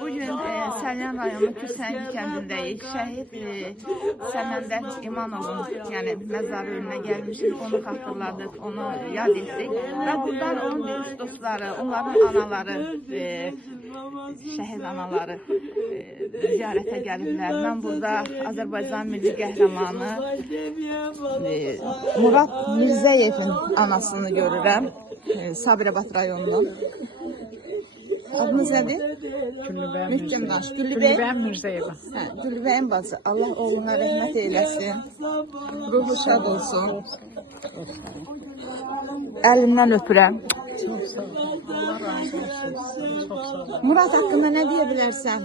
Bugün Səlyan rayonu Kürsəngi kəndindəyik. Şəhid Səməndər İmanovun məzarı önünə gəlmişik. Onu xatırladıq, onu yad etdik. Və buradan onun döyüş dostları, onların anaları, şəhid anaları ziyarətə gəliblər. Mən burada Azərbaycan milli qəhrəmanı Murad Mirzəyevin anasını görürəm. Sabirabad rayonundan. Adınız nədir? Mühkəm danış. Güllübəyim Mirzəyeva. Güllübəyim bacı. Allah oğluna rəhmət eyləsin. Ruhu şad olsun. Əlimdən öpürəm. Çox sağ ol. Allah razı olsun. Çox sağ ol. Murad haqqında nə deyə bilərsən?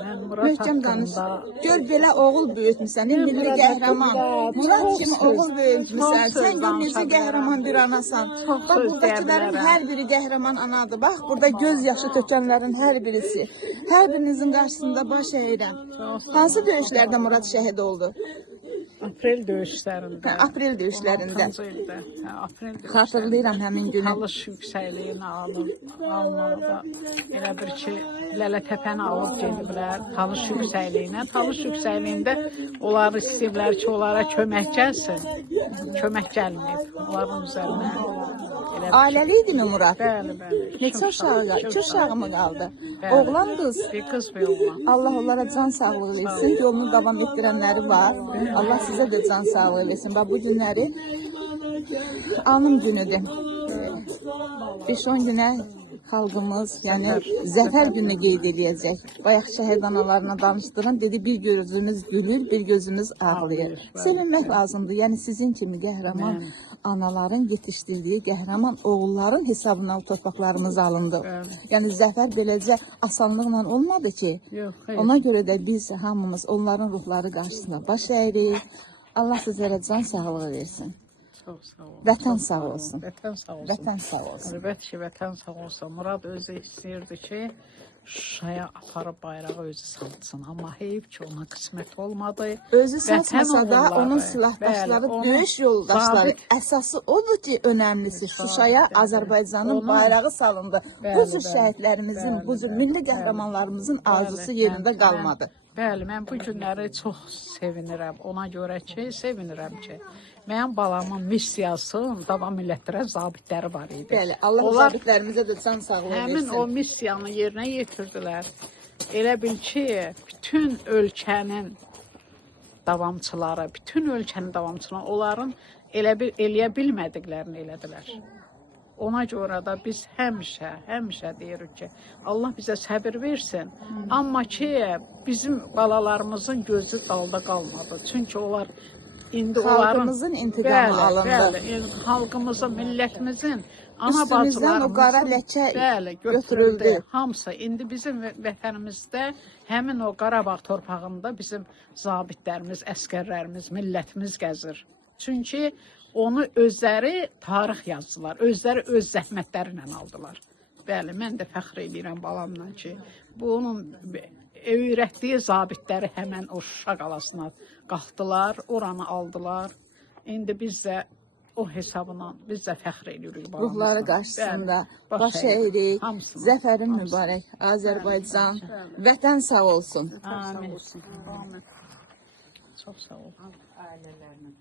Mən Murad Möhkəm danış. haqqında... Gör belə oğul böyütmüsən, milli qəhrəman. Murad kimi oğul böyütmüsən. Sən gör necə qəhrəman bir anasan. Bax, buradakilərin hər biri qəhrəman anadır. Bax, burada göz yaşı tökənlərin hər birisi. Hər birinizin qarşısında baş əyirəm. Hansı döyüşlərdə Murad şəhid oldu? Aprel döyüşlərində. Aprel döyüşlərində. 16-cı ildə. Aprel döyüşlərində. Xatırlayıram həmin günü. Talış yüksəkliyini almalıda. Elə bir ki, Lələtəpəni alıb gediblər Talış yüksəkliyinə. Talış yüksəkliyində onlar istəyiblər ki, onlara kömək gəlsin. Kömək gəlməyib. Onların üzərinə. Ailəli idimi Murad? Bəli, bəli. Neçə uşağı qaldı? 2 uşağı mı qaldı? Oğlan qız? Bir qız bir oğlan. Allah onlara can sağlığı versin. Yolunu davam etdirənləri var. Allah sizə də can sağlığı versin. Bax, bu günləri anım günüdür. 5-10 günə xalqımız, zəfər günü qeyd edəcək. Bayaq şəhid analarına danışdırın, dedi bir gözümüz gülür, bir gözümüz ağlayır. Sevinmək lazımdır. Yəni sizin kimi qəhrəman anaların yetişdirdiyi qəhrəman oğulların hesabına o torpaqlarımız alındı. Yəni zəfər beləcə asanlıqla olmadı ki. Ona görə də biz hamımız onların ruhları qarşısında baş əyirik. Allah sizlərə can sağlığı versin. Çox sağ ol. Vətən sağ olsun. Vətən sağ olsun. Vətən sağ olsun. Əlbəttə ki, vətən sağ olsun. Murad özü istəyirdi ki, Şuşaya aparıb bayrağı özü salsın. Amma heyif ki, ona qismət olmadı. Özü salmasa da onun silahdaşları, döyüş yoldaşları əsası odur ki, önəmlisi Şuşaya Azərbaycanın bayrağı salındı. Bu cür şəhidlərimizin, bu cür milli qəhrəmanlarımızın arzusu yerində qalmadı. Bəli, mən bu günləri çox sevinirəm. Ona görə ki, sevinirəm ki, mənim balamın missiyasının davam elətdirən zabitləri var idi. Bəli, Allah o zabitlərimizə də can sağlığı versin. Həmin o missiyanı yerinə yetirdilər. Elə bil ki, bütün ölkənin davamçıları, onların eləyə bilmədiklərini elədilər. Ona görə də biz həmişə deyirik ki, Allah bizə səbir versin. Amma ki, bizim balalarımızın gözü dalda qalmadı. Çünki onlar indi xalqımızın intiqamı alındı. Bəli, xalqımızın, millətimizin, ana üstümüzdən o qara ləkə götürüldü. Hamısı. İndi bizim vətənimizdə həmin o Qarabağ torpağında bizim zabitlərimiz, əskərlərimiz, millətimiz gəzir. Çünki onu özləri tarix yazdılar, özləri öz zəhmətləri ilə aldılar. Bəli, mən də fəxr edirəm balamla ki, bunun öyrətdiyi zabitləri həmən o Şuşa qalasına qalxdılar, oranı aldılar. İndi biz də o hesabına biz də fəxr edirik balamızla. Ruhları qarşısında baş əyirik, zəfərin mübarək Azərbaycan, vətən sağ olsun. Amin. Çox sağ ol. Ailələrinin.